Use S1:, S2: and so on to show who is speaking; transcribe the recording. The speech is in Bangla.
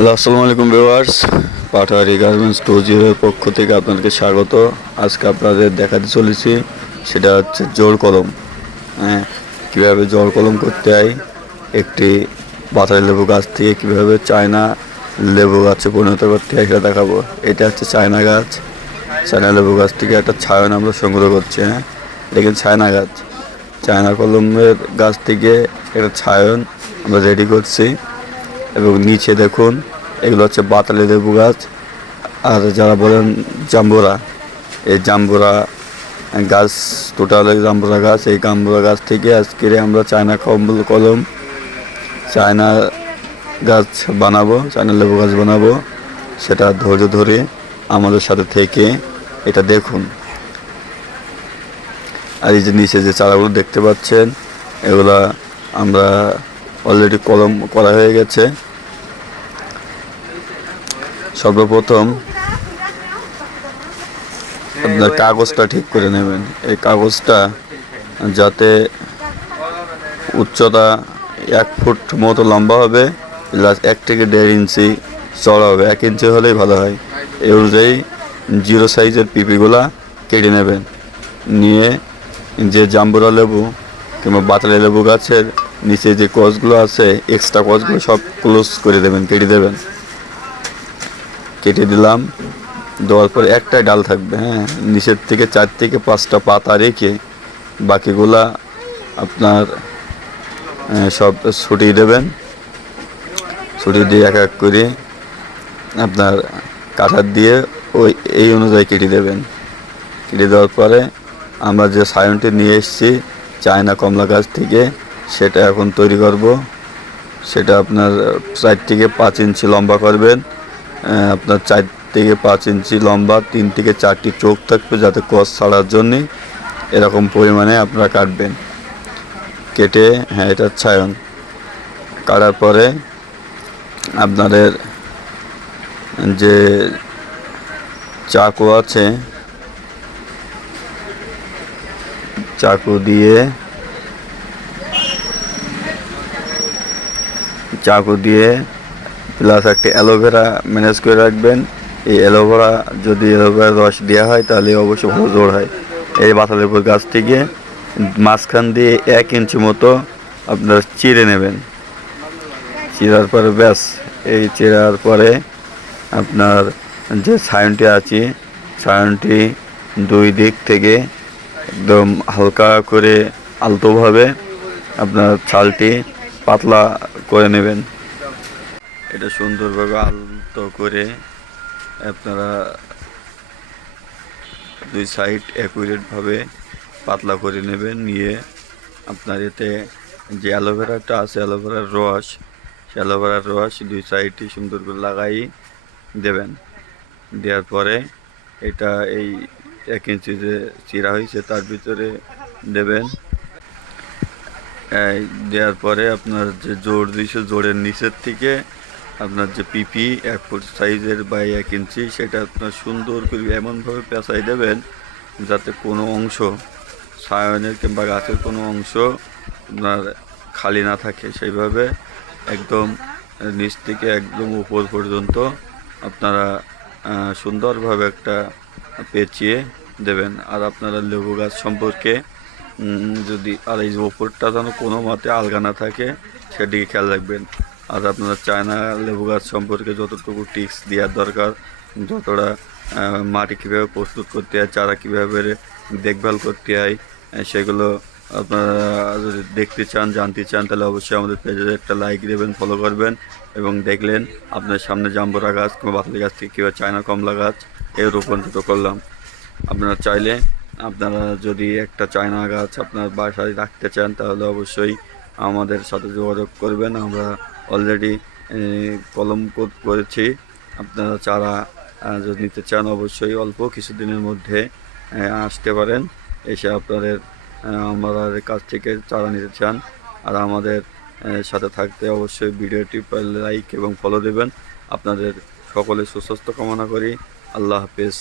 S1: হ্যালো, আসসালামু আলাইকুম ভিউয়ার্স। পাটোয়ারি গার্মেন্টস টু জিরোর পক্ষ থেকে আপনাদেরকে স্বাগত। আজকে আপনাদের দেখাতে চলেছি, সেটা হচ্ছে জোর কলম। হ্যাঁ কীভাবে জোর কলম করতে হয়, একটি বাতারি লেবু গাছ থেকে কীভাবে চায়না লেবু গাছে পরিণত করতে হয় সেটা দেখাবো। এটা হচ্ছে চায়না গাছ। চায়না লেবু গাছ থেকে একটা ছায়ন আমরা সংগ্রহ করছি হ্যাঁ। দেখেন চায়না গাছ। চায়না কলমের গাছ থেকে একটা ছায়ন আমরা রেডি করছি। এবং নিচে দেখুন, এগুলো হচ্ছে বাতালি লেবু গাছ। আর যারা বলেন জাম্বুরা, এই জাম্বুরা গাছ, টোটাল জাম্বুরা গাছ, এই জাম্বুরা গাছ থেকে আজকে আমরা চায়না কম্বল, কলম, চায়না গাছ বানাবো, চায়না লেবু গাছ বানাবো। সেটা ধৈর্য ধরে আমাদের সাথে থেকে এটা দেখুন। আর এই যে নিচে যে চারাগুলো দেখতে পাচ্ছেন, এগুলা আমরা অলরেডি কলম করা হয়ে গেছে। সর্বপ্রথম আপনার কাগজটা ঠিক করে নেবেন। এই কাগজটা যাতে উচ্চতা এক ফুট মতো লম্বা হবে, প্লাস এক থেকে দেড় ইঞ্চি চড়া হবে। এক ইঞ্চি হলেই ভালো হয়। এই অনুযায়ী জিরো সাইজের পিপিগুলা কেটে নেবেন। নিয়ে যে জাম্বুরা লেবু কিংবা বাতালি লেবু গাছের নিচে যে কচগুলো আছে এক্সট্রা কচগুলো সব ক্লোজ করে দেবেন কেটে দেবেন। কেটে দিলাম দেওয়ার পর একটাই ডাল থাকবে হ্যাঁ। নিচের থেকে চার থেকে পাঁচটা পাতা রেখে বাকিগুলা আপনার সব ছুটিয়ে দেবেন। ছুটি দিয়ে এক এক করে আপনার কাঠার দিয়ে ওই এই অনুযায়ী কেটে দেবেন। কেটে দেওয়ার পরে আমরা যে সায়নটি নিয়ে এসেছি চায়না কমলা গাছ থেকে সেটা এখন তৈরি করব। সেটা আপনার চার থেকে পাঁচ ইঞ্চি লম্বা করবেন। আপনার চার থেকে পাঁচ ইঞ্চি লম্বা, তিন থেকে চারটি চোখ থাকবে যাতে কস ছাড়ার জন্যে এরকম পরিমাণে আপনারা কাটবেন। কেটে হ্যাঁ এটা ছায়ন। কাটার পরে আপনাদের যে চাকু আছে, চাকু দিয়ে চাকু দিয়ে প্লাস একটা অ্যালোভেরা ম্যানেজ করে রাখবেন। এই অ্যালোভেরা যদি অ্যালোভেরার রস দেওয়া হয়, তাহলে অবশ্যই ভালো জোর হয়। এই বাতালের গাছ গাছটিকে মাঝখান দিয়ে এক ইঞ্চি মতো আপনার চিড়ে নেবেন। চিরার পরে ব্যাস, এই চিরার পরে আপনার যে সায়নটি আছে, সায়নটি দুই দিক থেকে একদম হালকা করে আলতোভাবে আপনার ছালটি পাতলা করে নেবেন। এটা সুন্দরভাবে আলতো করে আপনারা দুই সাইড অ্যাকুরেটভাবে পাতলা করে নেবেন, নিয়ে আপনার এতে যে অ্যালোভেরাটা আছে, অ্যালোভেরার রস, সে অ্যালোভেরার রস দুই সাইডটি সুন্দর করে লাগাই দেবেন। দেওয়ার পরে এটা এই এক ইঞ্চি যে চিরা হয়েছে, তার ভিতরে দেবেন। দেওয়ার পরে আপনার যে জোর দিয়েছে, জোরের নিচের থেকে আপনার যে পিপি এক ফুট সাইজের বা এক ইঞ্চি সেটা আপনার সুন্দর করে এমনভাবে পেঁচাই দেবেন যাতে কোনো অংশ সায়নের কিংবা গাছের কোনো অংশ আপনার খালি না থাকে। সেইভাবে একদম নিচ থেকে একদম উপর পর্যন্ত আপনারা সুন্দরভাবে একটা পেঁচিয়ে দেবেন। আর আপনারা লেবু গাছ সম্পর্কে যদি আর এই যে ওপরটা যেন কোনো মতে আলগা না থাকে, সেদিকে খেয়াল রাখবেন। আর আপনারা চায়না লেবু গাছ সম্পর্কে যতটুকু টিক্স দেওয়ার দরকার, যতটা মাটি কীভাবে প্রস্তুত করতে হয়, চারা কীভাবে দেখভাল করতে হয় সেগুলো আপনারা যদি দেখতে চান, জানতে চান, তাহলে অবশ্যই আমাদের পেজে একটা লাইক দেবেন ফলো করবেন এবং দেখলেন আপনার সামনে জাম্বরা গাছ কিংবা বাতালি গাছ থেকে কীভাবে চায়না কমলা গাছ এর রূপান্তরিত করলাম। আপনারা চাইলে আপনারা যদি একটা চায়না গাছ আপনার বাসায় রাখতে চান, তাহলে অবশ্যই আমাদের সাথে যোগাযোগ করবেন। আমরা অলরেডি কলম কোড করেছি। আপনারা চারা যদি নিতে চান, অবশ্যই অল্প কিছুদিনের মধ্যে আসতে পারেন। এসে আপনাদের আমাদের কাছ থেকে চারা নিতে চান। আর আমাদের সাথে থাকতে অবশ্যই ভিডিওটি লাইক এবং ফলো দেবেন। আপনাদের সকলে সুস্বাস্থ্য কামনা করি। আল্লাহ হাফেজ।